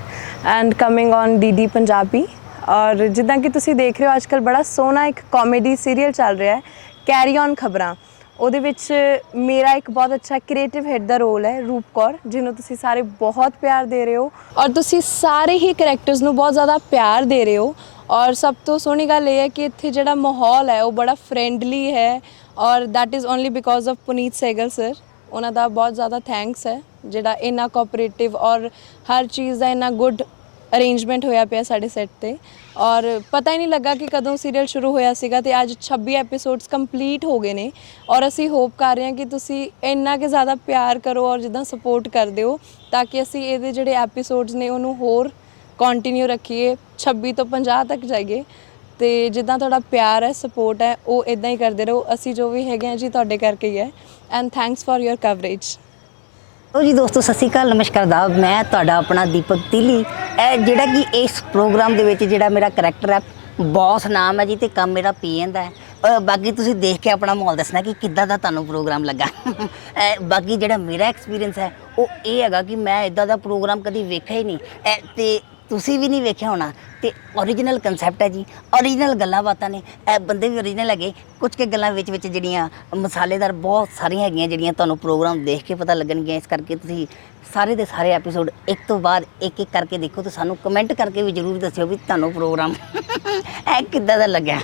and coming on DD Punjabi ਔਰ ਜਿੱਦਾਂ ਕਿ ਤੁਸੀਂ ਦੇਖ ਰਹੇ ਹੋ ਅੱਜਕੱਲ ਬੜਾ ਸੋਹਣਾ ਇੱਕ ਕਾਮੇਡੀ ਸੀਰੀਅਲ ਚੱਲ ਰਿਹਾ ਹੈ ਕੈਰੀ ਔਨ ਖਬਰਾਂ। ਉਹਦੇ ਵਿੱਚ ਮੇਰਾ ਇੱਕ ਬਹੁਤ ਅੱਛਾ ਕ੍ਰੀਏਟਿਵ ਹੈਡ ਦਾ ਰੋਲ ਹੈ, ਰੂਪ ਕੌਰ, ਜਿਹਨੂੰ ਤੁਸੀਂ ਸਾਰੇ ਬਹੁਤ ਪਿਆਰ ਦੇ ਰਹੇ ਹੋ। ਔਰ ਤੁਸੀਂ ਸਾਰੇ ਹੀ ਕੈਰੈਕਟਰਸ ਨੂੰ ਬਹੁਤ ਜ਼ਿਆਦਾ ਪਿਆਰ ਦੇ ਰਹੇ ਹੋ। ਔਰ ਸਭ ਤੋਂ ਸੋਹਣੀ ਗੱਲ ਇਹ ਹੈ ਕਿ ਇੱਥੇ ਜਿਹੜਾ ਮਾਹੌਲ ਹੈ, ਉਹ ਬੜਾ ਫ੍ਰੈਂਡਲੀ ਹੈ। ਔਰ that is only because of Puneet Saigal sir ਉਹਨਾਂ ਦਾ ਬਹੁਤ ਜ਼ਿਆਦਾ ਥੈਂਕਸ ਹੈ, ਜਿਹੜਾ ਇੰਨਾ ਕੋਆਪਰੇਟਿਵ ਔਰ ਹਰ ਚੀਜ਼ ਦਾ ਇੰਨਾ ਗੁੱਡ ਅਰੇਂਜਮੈਂਟ ਹੋਇਆ ਪਿਆ ਸਾਡੇ ਸੈੱਟ ਤੇ ਔਰ ਪਤਾ ਹੀ ਨਹੀਂ ਲੱਗਾ ਕਿ ਕਦੋਂ ਸੀਰੀਅਲ ਸ਼ੁਰੂ ਹੋਇਆ ਸੀਗਾ ਤੇ ਅੱਜ 26 ਐਪੀਸੋਡਸ ਕੰਪਲੀਟ ਹੋ ਗਏ ਨੇ ਔਰ ਅਸੀਂ ਹੋਪ ਕਰ ਰਹੇ ਹਾਂ ਕਿ ਤੁਸੀਂ ਇੰਨਾ ਕਿ ਜ਼ਿਆਦਾ ਪਿਆਰ ਕਰੋ ਔਰ ਜਿੱਦਾਂ ਸਪੋਰਟ ਕਰਦੇ ਹੋ ਤਾਂ ਕਿ ਅਸੀਂ ਇਹਦੇ ਜਿਹੜੇ ਐਪੀਸੋਡਸ ਨੇ ਉਹਨੂੰ ਹੋਰ ਕੰਟੀਨਿਊ ਰੱਖੀਏ 26 ਤੋਂ 50 ਤੱਕ ਜਾਈਏ ਤੇ ਜਿੱਦਾਂ ਤੁਹਾਡਾ ਪਿਆਰ ਹੈ ਸਪੋਰਟ ਹੈ, ਉਹ ਇਦਾਂ ਹੀ ਕਰਦੇ ਰਹੋ। ਅਸੀਂ ਜੋ ਵੀ ਹੈਗੇ ਹਾਂ ਜੀ, ਤੁਹਾਡੇ ਕਰਕੇ ਹੀ ਹੈ। And thanks for your coverage ਲੋ ਜੀ ਦੋਸਤੋ ਸਤਿ ਸ਼੍ਰੀ ਅਕਾਲ ਨਮਸਕਾਰ ਦਾ। ਮੈਂ ਤੁਹਾਡਾ ਆਪਣਾ ਦੀਪਕ ਤੀਲੀ। ਇਹ ਜਿਹੜਾ ਕਿ ਇਸ ਪ੍ਰੋਗਰਾਮ ਦੇ ਵਿੱਚ ਜਿਹੜਾ ਮੇਰਾ ਕਰੈਕਟਰ ਹੈ ਬੌਸ ਨਾਮ ਹੈ ਜੀ ਤੇ ਕੰਮ ਮੇਰਾ ਪੀਐਨ ਦਾ ਹੈ। ਅ, ਬਾਕੀ ਤੁਸੀਂ ਦੇਖ ਕੇ ਆਪਣਾ ਮਾਹੌਲ ਦੱਸਣਾ ਕਿ ਕਿੱਦਾਂ ਦਾ ਤੁਹਾਨੂੰ ਪ੍ਰੋਗਰਾਮ ਲੱਗਾ। ਅ, ਬਾਕੀ ਜਿਹੜਾ ਮੇਰਾ ਐਕਸਪੀਰੀਅੰਸ ਹੈ ਉਹ ਇਹ ਹੈਗਾ ਕਿ ਮੈਂ ਇਦਾਂ ਦਾ ਪ੍ਰੋਗਰਾਮ ਕਦੀ ਵੇਖਿਆ ਹੀ ਨਹੀਂ। ਅ, ਤੇ ਤੁਸੀਂ ਵੀ ਨਹੀਂ ਵੇਖਿਆ ਹੋਣਾ। ਤੇ origignal ਕਨਸੈਪਟ ਹੈ ਜੀ। origignal ਗੱਲਾਂ ਬਾਤਾਂ ਨੇ। ਇਹ ਬੰਦੇ ਵੀ origignal ਹੈਗੇ। ਕੁਝ ਕੇ ਗੱਲਾਂ ਵਿੱਚ ਵਿੱਚ ਜਿਹੜੀਆਂ ਮਸਾਲੇਦਾਰ ਬਹੁਤ ਸਾਰੀਆਂ ਹੈਗੀਆਂ, ਜਿਹੜੀਆਂ ਤੁਹਾਨੂੰ ਪ੍ਰੋਗਰਾਮ ਦੇਖ ਕੇ ਪਤਾ ਲੱਗਣਗੀਆਂ। ਇਸ ਕਰਕੇ ਤੁਸੀਂ ਸਾਰੇ ਦੇ ਸਾਰੇ ਐਪੀਸੋਡ ਇੱਕ ਤੋਂ ਬਾਅਦ ਇੱਕ ਇੱਕ ਕਰਕੇ ਦੇਖੋ ਤੇ ਸਾਨੂੰ ਕਮੈਂਟ ਕਰਕੇ ਵੀ ਜਰੂਰ ਦੱਸਿਓ ਵੀ ਤੁਹਾਨੂੰ ਪ੍ਰੋਗਰਾਮ ਇਹ ਕਿੱਦਾਂ ਦਾ ਲੱਗਿਆ।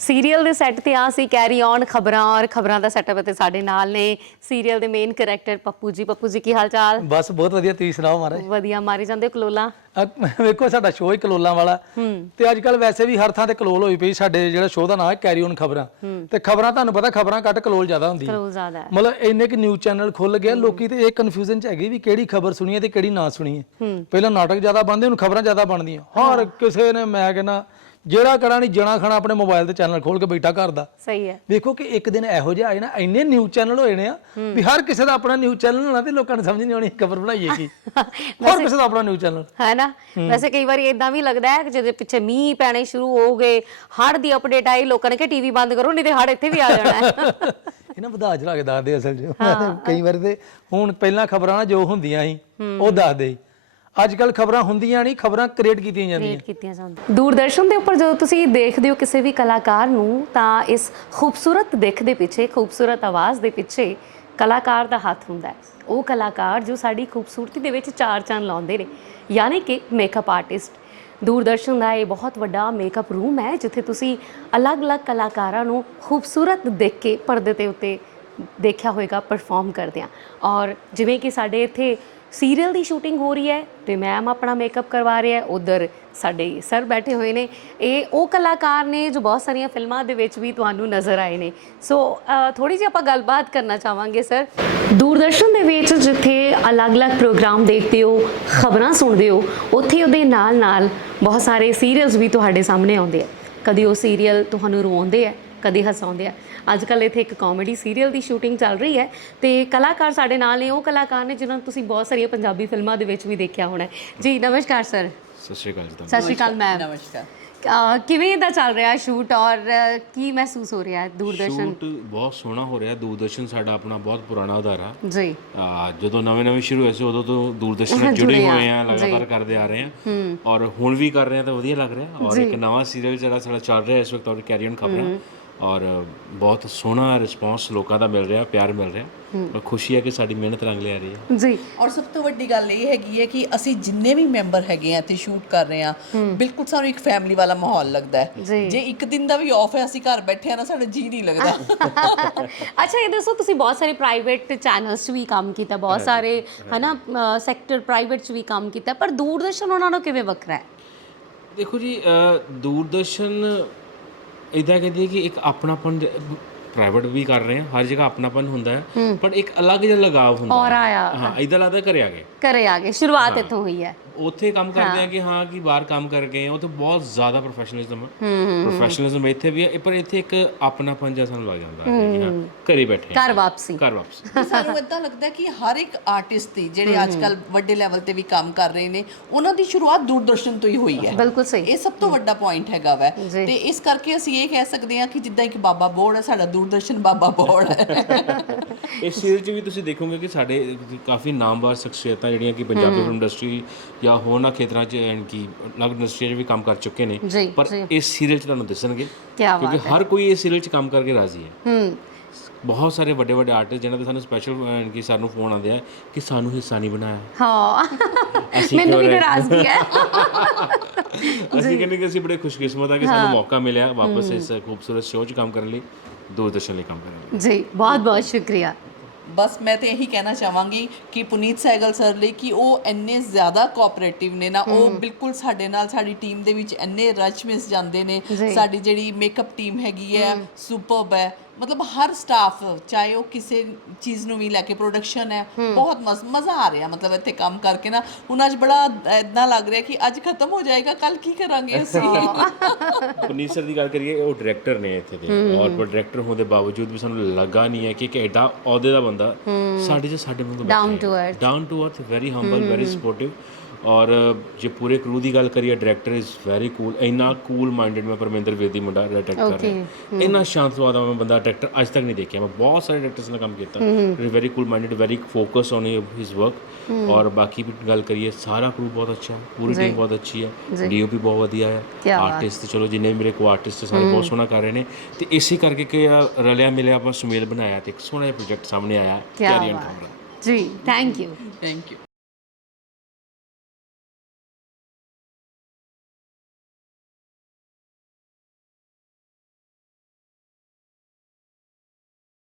ਸੀਰੀਅਲ ਦੇ ਸੈੱਟ ਤੇ ਆ ਸੀ ਕੈਰੀ ਔਨ ਖਬਰਾਂ ਔਰ ਖਬਰਾਂ ਦਾ ਸੈਟਅਪ ਤੇ ਸਾਡੇ ਨਾਲ ਨੇ। ਸੀਰੀਅਲ ਦੇ ਮੇਨ ਕੈਰੈਕਟਰ ਪੱਪੂ ਜੀ ਪੱਪੂ ਜੀ ਕੀ ਹਾਲ ਚਾਲ ਬਸ ਬਹੁਤ ਵਧੀਆ ਤੁਸੀਂ ਸੁਣਾਓ ਮਹਾਰਾਜ? ਵਧੀਆ ਮਾਰੀ ਜਾਂਦੇ ਕਲੋਲਾ? ਵੇਖੋ ਸਾਡਾ ਸ਼ੋਅ ਹੀ ਕਲੋਲਾਂ ਵਾਲਾ। ਤੇ ਅੱਜ ਕੱਲ ਵੈਸੇ ਵੀ ਹਰ ਥਾਂ ਤੇ ਕਲੋਲ ਹੋਈ ਪਈ ਸਾਡੇ ਜਿਹੜਾ ਸ਼ੋਅ ਦਾ ਨਾਮ ਹੈ ਕੈਰੀ ਔਨ ਖਬਰਾਂ। ਤੇ ਖਬਰਾਂ ਤੁਹਾਨੂੰ ਪਤਾ ਖਬਰਾਂ ਘੱਟ ਕਲੋਲ ਜ਼ਿਆਦਾ ਹੁੰਦੀ ਹੈ। ਕਲੋਲ ਜ਼ਿਆਦਾ ਹੈ। ਮਤਲਬ ਇੰਨੇ ਕਿ ਨਿਊਜ਼ ਚੈਨਲ ਖੁੱਲ ਗਏ ਲੋਕੀ ਤੇ ਇਹ ਕਨਫਿਊਜ਼ਨ ਚ ਹੈਗੇ ਵੀ ਕਿਹੜੀ ਖਬਰ ਸੁਣੀਏ ਤੇ ਕਿਹੜੀ ਨਾ ਸੁਣੀਏ। ਪਹਿਲਾਂ ਨਾਟਕ ਜ਼ਿਆਦਾ ਬਣਦੇ ਹੁਣ ਖਬਰਾਂ ਜ਼ਿਆਦਾ ਬਣਦੀਆਂ। ਹਰ ਕਿਸੇ ਨੇ ਮੈਂ ਕਹਿੰਦਾ ਜਿਹੜਾ ਕੜਾ ਨਹੀਂ ਜਣਾ ਖਾਣਾ ਆਪਣੇ ਮੋਬਾਈਲ ਤੇ ਚੈਨਲ ਖੋਲ ਕੇ ਬੈਠਾ ਘਰ ਦਾ। ਸਹੀ ਹੈ। ਵੇਖੋ ਕਿ ਇੱਕ ਦਿਨ ਇਹੋ ਜਿਹਾ ਆਏ ਨਾ ਇੰਨੇ ਨਿਊਜ਼ ਚੈਨਲ ਹੋਏ ਨੇ ਆ ਵੀ ਹਰ ਕਿਸੇ ਦਾ ਆਪਣਾ ਨਿਊਜ਼ ਚੈਨਲ ਹੋਣਾ ਤੇ ਲੋਕਾਂ ਨੂੰ ਸਮਝ ਨਹੀਂ ਆਉਣੀ ਖਬਰ ਬਣਾਈਏ ਕੀ। ਹਰ ਕਿਸੇ ਦਾ ਆਪਣਾ ਨਿਊਜ਼ ਚੈਨਲ ਹੈ ਨਾ? ਵੈਸੇ ਕਈ ਵਾਰੀ ਇਦਾਂ ਵੀ ਲੱਗਦਾ ਹੈ ਕਿ ਜਿਹਦੇ ਪਿੱਛੇ ਮੀਂਹ ਪੈਣੇ ਸ਼ੁਰੂ ਹੋ ਗਏ ਹੜ੍ਹ ਦੀ ਅਪਡੇਟ ਆਈ ਲੋਕਾਂ ਨੇ ਕਿ ਟੀਵੀ ਬੰਦ ਕਰੋ ਨਹੀਂ ਤੇ ਹੜ੍ਹ ਇੱਥੇ ਵੀ ਆ ਜਾਣਾ ਹੈ। ਇਹ ਨਾ ਵਧਾ ਚੜਾ ਕੇ ਦੱਸਦੇ ਅਸਲ 'ਚ। ਕਈ ਵਾਰ ਤੇ ਹੁਣ ਪਹਿਲਾਂ ਖਬਰਾਂ ਜੋ ਹੁੰਦੀਆਂ ਸੀ ਉਹ ਦੱਸਦੇ ਸੀ। ਅੱਜ ਕੱਲ ਖਬਰਾਂ ਹੁੰਦੀਆਂ ਨਹੀਂ, ਖਬਰਾਂ ਕ੍ਰੀਏਟ ਕੀਤੀਆਂ ਜਾਂਦੀਆਂ। ਕ੍ਰੀਏਟ ਕੀਤੀਆਂ ਜਾਂਦੀਆਂ। ਦੂਰਦਰਸ਼ਨ ਦੇ ਉੱਪਰ ਜਦੋਂ ਤੁਸੀਂ ਦੇਖਦੇ ਹੋ ਕਿਸੇ ਵੀ ਕਲਾਕਾਰ ਨੂੰ, ਤਾਂ ਇਸ ਖੂਬਸੂਰਤ ਦਿੱਖ ਦੇ ਪਿੱਛੇ, ਖੂਬਸੂਰਤ ਆਵਾਜ਼ ਦੇ ਪਿੱਛੇ ਕਲਾਕਾਰ ਦਾ ਹੱਥ ਹੁੰਦਾ ਹੈ। ਉਹ ਕਲਾਕਾਰ ਜੋ ਸਾਡੀ ਖੂਬਸੂਰਤੀ ਦੇ ਵਿੱਚ ਚਾਰ ਚੰਨ ਲਾਉਂਦੇ ਨੇ, ਯਾਨੀ ਕਿ ਮੇਕਅਪ ਆਰਟਿਸਟ ਦੂਰਦਰਸ਼ਨ ਦਾ ਇਹ ਬਹੁਤ ਵੱਡਾ ਮੇਕਅਪ ਰੂਮ ਹੈ, ਜਿੱਥੇ ਤੁਸੀਂ ਅਲੱਗ-ਅਲੱਗ ਕਲਾਕਾਰਾਂ ਨੂੰ ਖੂਬਸੂਰਤ ਦੇਖ ਕੇ ਪਰਦੇ ਤੇ ਉੱਤੇ ਦੇਖਿਆ ਹੋਵੇਗਾ ਪਰਫਾਰਮ ਕਰਦੇ ਆ। ਔਰ ਜਿਵੇਂ ਕਿ ਸਾਡੇ ਇੱਥੇ ਸੀਰੀਅਲ ਦੀ ਸ਼ੂਟਿੰਗ ਹੋ ਰਹੀ ਹੈ ਤੇ ਮੈਮ ਆਪਣਾ ਮੇਕਅਪ ਕਰਵਾ ਰਿਹਾ ਹੈ। ਉਧਰ ਸਾਡੇ ਸਰ ਬੈਠੇ ਹੋਏ ਨੇ। ਇਹ ਉਹ ਕਲਾਕਾਰ ਨੇ ਜੋ ਬਹੁਤ ਸਾਰੀਆਂ ਫਿਲਮਾਂ ਦੇ ਵਿੱਚ ਵੀ ਤੁਹਾਨੂੰ ਨਜ਼ਰ ਆਏ ਨੇ। ਸੋ ਥੋੜੀ ਜਿਹੀ ਆਪਾਂ ਗੱਲਬਾਤ ਕਰਨਾ ਚਾਹਾਂਗੇ, ਸਰ। ਦੂਰਦਰਸ਼ਨ ਦੇ ਵਿੱਚ ਜਿੱਥੇ ਅਲੱਗ-ਅਲੱਗ ਪ੍ਰੋਗਰਾਮ ਦੇਖਦੇ ਹੋ, ਖਬਰਾਂ ਸੁਣਦੇ ਹੋ, ਉੱਥੇ ਉਹਦੇ ਨਾਲ-ਨਾਲ ਬਹੁਤ ਸਾਰੇ ਸੀਰੀਅਲਸ ਵੀ ਤੁਹਾਡੇ ਸਾਹਮਣੇ ਆਉਂਦੇ ਆ। ਕਦੀ ਉਹ ਸੀਰੀਅਲ ਤੁਹਾਨੂੰ ਰਵਾਉਂਦੇ ਆ ਕਦੀ ਹਸਾਉਂਦੇ ਆ। ਅੱਜ ਕੱਲ ਇੱਥੇ ਇੱਕ ਕਾਮੇਡੀ ਸੀਰੀਅਲ ਦੀ ਸ਼ੂਟਿੰਗ ਚੱਲ ਰਹੀ ਹੈ ਤੇ ਕਲਾਕਾਰ ਸਾਡੇ ਨਾਲ ਨੇ। ਉਹ ਕਲਾਕਾਰ ਨੇ ਜਿਨ੍ਹਾਂ ਨੂੰ ਤੁਸੀਂ ਬਹੁਤ ਸਾਰੀਆਂ ਪੰਜਾਬੀ ਫਿਲਮਾਂ ਦੇ ਵਿੱਚ ਵੀ ਦੇਖਿਆ ਹੋਣਾ ਜੀ ਨਮਸਕਾਰ ਸਰ। ਸਤਿ ਸ਼੍ਰੀ ਅਕਾਲ ਜੀ। ਸਤਿ ਸ਼੍ਰੀ ਅਕਾਲ ਮੈਮ ਨਮਸਕਾਰ। ਕਿਵੇਂ ਦਾ ਚੱਲ ਰਿਹਾ ਸ਼ੂਟ ਔਰ ਕੀ ਮਹਿਸੂਸ ਹੋ ਰਿਹਾ ਹੈ ਦੂਰਦਰਸ਼ਨ? ਸ਼ੂਟ ਬਹੁਤ ਸੋਹਣਾ ਹੋ ਰਿਹਾ। ਦੂਰਦਰਸ਼ਨ ਸਾਡਾ ਆਪਣਾ ਬਹੁਤ ਪੁਰਾਣਾ ਅਦਾਰਾ। ਜੀ। ਜਦੋਂ ਨਵੇਂ ਨਵੇਂ ਸ਼ੁਰੂ ਹੋਏ ਸੀ ਉਦੋਂ ਤੋਂ ਦੂਰਦਰਸ਼ਨ ਨਾਲ ਜੁੜੇ ਹੋਏ ਆ ਲਗਾਤਾਰ ਕਰਦੇ ਆ ਰਹੇ ਆ। ਔਰ ਹੁਣ ਵੀ ਕਰ ਰਹੇ ਆ ਤਾਂ ਵਧੀਆ ਲੱਗ ਰਿਹਾ। ਔਰ ਇੱਕ ਨਵਾਂ ਸੀਰੀਅਲ ਜਿਹੜਾ ਸਾਡਾ ਚੱਲ ਰਿਹਾ ਇਸ ਵਕਤ ਔਰ ਕੈਰੀ ਔਨ ਖਬਰਾਂ। ਔਰ ਬਹੁਤ ਸੋਹਣਾ ਰਿਸਪਾਂਸ ਲੋਕਾਂ ਦਾ ਮਿਲ ਰਿਹਾ ਪਿਆਰ ਮਿਲ ਰਿਹਾ। ਔਰ ਖੁਸ਼ੀ ਹੈ ਕਿ ਸਾਡੀ ਮਿਹਨਤ ਰੰਗ ਲਿਆ ਰਹੀ ਹੈ। ਜੀ। ਔਰ ਸਭ ਤੋਂ ਵੱਡੀ ਗੱਲ ਇਹ ਹੈਗੀ ਹੈ ਕਿ ਅਸੀਂ ਜਿੰਨੇ ਵੀ ਮੈਂਬਰ ਹੈਗੇ ਆ ਤੇ ਸ਼ੂਟ ਕਰ ਰਹੇ ਆ ਬਿਲਕੁਲ ਸਾਨੂੰ ਇੱਕ ਫੈਮਿਲੀ ਵਾਲਾ ਮਾਹੌਲ ਲੱਗਦਾ। ਹੈ। ਜੇ। ਇੱਕ ਦਿਨ ਦਾ ਵੀ ਆਫ ਹੈ ਅਸੀਂ ਘਰ ਬੈਠੇ ਆ ਨਾ ਸਾਡਾ ਜੀ ਨਹੀਂ ਲੱਗਦਾ। ਅੱਛਾ ਇਹ ਦੱਸੋ ਤੁਸੀਂ ਬਹੁਤ ਸਾਰੇ ਪ੍ਰਾਈਵੇਟ ਚੈਨਲਸ 'ਚ ਵੀ ਕੰਮ ਕੀਤਾ ਬਹੁਤ ਸਾਰੇ ਹਨਾ ਸੈਕਟਰ ਪ੍ਰਾਈਵੇਟ 'ਚ ਵੀ ਕੰਮ ਕੀਤਾ ਪਰ ਦੂਰਦਰਸ਼ਨ ਉਹਨਾਂ ਨੂੰ ਕਿਵੇਂ ਵੱਖਰਾ ਹੈ? ਦੇਖੋ ਜੀ ਦੂਰਦਰਸ਼ਨ ਇਦਾਂ ਕਹਿੰਦੀ ਹੈ ਕਿ ਇੱਕ ਆਪਣਾਪਨ ਪ੍ਰਾਈਵੇਟ ਵੀ ਕਰ ਰਹੇ ਆ ਹਰ ਜਗ੍ਹਾ ਆਪਣਾਪਨ ਹੁੰਦਾ ਹੈ ਪਰ ਇੱਕ ਅਲੱਗ ਜਿਹਾ ਲਗਾਵ ਹੁੰਦਾ ਔਰ। ਆਇਆ। ਹਾਂ ਇਦਾਂ ਲੱਗਦਾ ਘਰੇ ਆ ਗਏ। ਘਰੇ ਆ ਗਏ ਸ਼ੁਰੂਆਤ ਇੱਥੋਂ ਹੋਈ ਹੈ। ਉੱਥੇ ਕੰਮ ਕਰਦੇ ਆ ਕਿ ਹਾਂ ਕਿ ਬਾਹਰ ਕੰਮ ਕਰ ਗਏ ਆ ਉੱਥੇ ਬਹੁਤ ਜ਼ਿਆਦਾ ਪ੍ਰੋਫੈਸ਼ਨਲਿਜ਼ਮ ਪ੍ਰੋਫੈਸ਼ਨਲਿਜ਼ਮ ਇੱਥੇ ਵੀ ਹੈ ਪਰ ਇੱਥੇ ਇੱਕ ਆਪਣਾਪਨ ਜਿਹਾ ਸਾਨੂੰ ਲੱਗ ਜਾਂਦਾ ਹੈ ਕਿ ਹਾਂ ਘਰੇ ਬੈਠੇ ਆ। ਘਰ ਵਾਪਸੀ। ਘਰ ਵਾਪਸ। ਸਾਨੂੰ ਇਦਾਂ ਲੱਗਦਾ ਕਿ ਹਰ ਇੱਕ ਆਰਟਿਸਟ ਦੀ ਜਿਹੜੇ ਅੱਜ ਕੱਲ ਵੱਡੇ ਲੈਵਲ ਤੇ ਵੀ ਕੰਮ ਕਰ ਰਹੇ ਨੇ ਉਹਨਾਂ ਦੀ ਸ਼ੁਰੂਆਤ ਦੂਰਦਰਸ਼ਨ ਤੋਂ ਹੀ ਹੋਈ ਹੈ। ਬਿਲਕੁਲ ਸਹੀ। ਇਹ ਸਭ ਤੋਂ ਵੱਡਾ ਪੁਆਇੰਟ ਹੈਗਾ ਵੈ। ਤੇ ਇਸ ਕਰਕੇ ਅਸੀਂ ਇਹ ਕਹਿ ਸਕਦੇ ਹਾਂ ਕਿ ਜਿੱਦਾਂ ਇੱਕ ਬਾਬਾ ਬੋੜ ਹੈ ਸਾਡਾ ਦੂਰਦਰਸ਼ਨ ਬਾਬਾ ਬੋੜ ਹੈ। ਇਸ ਸੀਰੀਜ਼ 'ਚ ਵੀ ਤੁਸੀਂ ਦੇਖੋਗੇ ਕਿ ਸਾਡੇ ਕਾਫੀ ਨਾਮਵਰ ਸ਼ਖਸੀਅਤਾਂ ਜਿਹੜੀਆਂ ਕਿ ਪੰਜਾਬੀ ਫਿਲਮ ਇੰਡਸਟਰੀ ਜਾਂ ਹੋਰਨਾਂ ਖੇਤਰਾਂ 'ਚ ਯਾਨੀ ਕਿ ਅਲੱਗ ਇੰਡਸਟਰੀਆਂ 'ਚ ਵੀ ਕੰਮ ਕਰ ਚੁੱਕੇ ਨੇ ਜੀ, ਪਰ ਇਸ ਸੀਰੀਅਲ 'ਚ ਤੁਹਾਨੂੰ ਦਿਸਣਗੇ ਬਾਤ ਕਿਉਂਕਿ ਹਰ ਕੋਈ ਇਸ ਸੀਰੀਅਲ 'ਚ ਕੰਮ ਕਰਕੇ ਰਾਜ਼ੀ ਹੈ। ਹੂੰ। ਬਹੁਤ ਸਾਰੇ ਵੱਡੇ ਵੱਡੇ ਆਰਟਿਸਟ ਜਿਨ੍ਹਾਂ ਦੇ ਸਾਨੂੰ ਸਪੈਸ਼ਲ ਕਿ ਸਾਨੂੰ ਫੋਨ ਆਉਂਦੇ ਆ ਕਿ ਸਾਨੂੰ ਹਿੱਸਾ ਨਹੀਂ ਬਣਾਇਆ। ਹਾਂ। ਅਸੀਂ ਮੈਨੂੰ ਵੀ ਕਿਉਂ ਰਹਿ- ਨਾਰਾਜ਼ਗੀ ਹੈ। ਅਸੀਂ ਕਹਿੰਦੇ ਕਿ ਅਸੀਂ ਬੜੇ ਖੁਸ਼ਕਿਸਮਤ ਆ ਕਿ ਸਾਨੂੰ ਮੌਕਾ ਮਿਲਿਆ ਵਾਪਸ ਇਸ ਖੂਬਸੂਰਤ ਸ਼ੋਅ 'ਚ ਕੰਮ ਕਰਨ ਲਈ ਦੂਰਦਰਸ਼ਨ ਲਈ ਕੰਮ ਕਰਨ ਲਈ। ਜੀ ਬਹੁਤ ਬਹੁਤ ਸ਼ੁਕਰੀਆ। ਬਸ ਮੈਂ ਤੇ ਇਹੀ ਕਹਿਣਾ ਚਾਹਾਂਗੀ ਕਿ ਪੁਨੀਤ ਸਹਿਗਲ ਸਰ ਲਈ ਕਿ ਉਹ ਇੰਨੇ ਜ਼ਿਆਦਾ ਕੋਆਪਰੇਟਿਵ ਨੇ ਨਾ ਉਹ ਬਿਲਕੁਲ ਸਾਡੇ ਨਾਲ ਸਾਡੀ ਟੀਮ ਦੇ ਵਿੱਚ ਇੰਨੇ ਰਚ ਮਿਸ ਜਾਂਦੇ ਨੇ। ਸਾਡੀ ਜਿਹੜੀ ਮੇਕਅਪ ਟੀਮ ਹੈਗੀ ਹੈ ਸੁਪਰਬ ਹੈ। ਮਤਲਬ ਹਰ ਸਟਾਫ ਚਾਹੇ ਉਹ ਕਿਸੇ ਚੀਜ਼ ਨੂੰ ਵੀ ਲੈ ਕੇ ਪ੍ਰੋਡਕਸ਼ਨ ਹੈ ਬਹੁਤ ਮਜ਼- ਮਜ਼ਾ ਆ ਰਿਹਾ ਮਤਲਬ ਇੱਥੇ ਕੰਮ ਕਰਕੇ ਨਾ। ਹੁਣ ਅੱਜ ਬੜਾ ਇਦਾਂ ਲੱਗ ਰਿਹਾ ਕਿ ਅੱਜ ਖਤਮ ਹੋ ਜਾਏਗਾ ਕੱਲ ਕੀ ਕਰਾਂਗੇ ਅਸੀਂ? ਪੁਨੀਤ ਸਰ ਦੀ ਗੱਲ ਕਰੀਏ ਉਹ ਡਾਇਰੈਕਟਰ ਨੇ ਇੱਥੇ ਦੇ। ਔਰ ਪਰ ਡਾਇਰੈਕਟਰ ਹੋਣ ਦੇ ਬਾਵਜੂਦ ਵੀ ਸਾਨੂੰ ਲੱਗਾ ਨਹੀਂ ਹੈ ਕਿ ਇੱਕ ਐਡਾ ਅਹੁਦੇ ਦਾ ਬੰਦਾ ਸਾਡੇ ਚ ਸਾਡੇ ਵਾਂਗੂ Down to earth. Down to earth very humble very supportive ਔਰ ਜੇ ਪੂਰੇ ਕਰੂ ਦੀ ਗੱਲ ਕਰੀਏ ਡਾਇਰੈਕਟਰ ਇਜ਼ ਵੈਰੀ ਕੂਲ ਇੰਨਾ ਕੂਲ ਮਾਈਂਡਡ ਮੈਂ ਪਰਮਿੰਦਰ ਵੇਦੀ ਮੁੰਡਾ ਡਾਇਰੈਕਟ ਕਰ ਰਿਹਾ। ਇੰਨਾ ਸ਼ਾਂਤ ਸੁਭਾਅ ਦਾ ਮੈਂ ਬੰਦਾ ਡਾਇਰੈਕਟਰ ਅੱਜ ਤੱਕ ਨਹੀਂ ਦੇਖਿਆ। ਮੈਂ ਬਹੁਤ ਸਾਰੇ ਡਾਇਰੈਕਟਰਸ ਨਾਲ ਕੰਮ ਕੀਤਾ। Very cool minded very focus on his work ਔਰ ਬਾਕੀ ਵੀ ਗੱਲ ਕਰੀਏ ਸਾਰਾ ਕਰੂ ਬਹੁਤ ਅੱਛਾ। ਹੈ ਪੂਰੀ ਟੀਮ ਬਹੁਤ ਅੱਛੀ ਹੈ। ਡੀਓਪੀ ਬਹੁਤ ਵਧੀਆ ਹੈ। ਆਰਟਿਸਟ ਚਲੋ ਜਿੰਨੇ ਮੇਰੇ ਕੋ ਆਰਟਿਸਟ ਸਾਰੇ ਬਹੁਤ ਸੋਹਣਾ ਕਰ ਰਹੇ ਨੇ। ਤੇ ਇਸੇ ਕਰਕੇ ਕਿ ਰਲਿਆ ਮਿਲਿਆ ਆਪਾਂ ਸੁਮੇਲ ਬਣਾਇਆ ਤੇ ਇੱਕ ਸੋਹਣਾ ਜਿਹਾ ਪ੍ਰੋਜੈਕਟ ਸਾਹਮਣੇ ਆਇਆ। ਕੈਰੀਅਨ। ਕਮਰਾ ਜੀ ਥੈਂਕ ਯੂ ਥੈਂਕ ਯੂ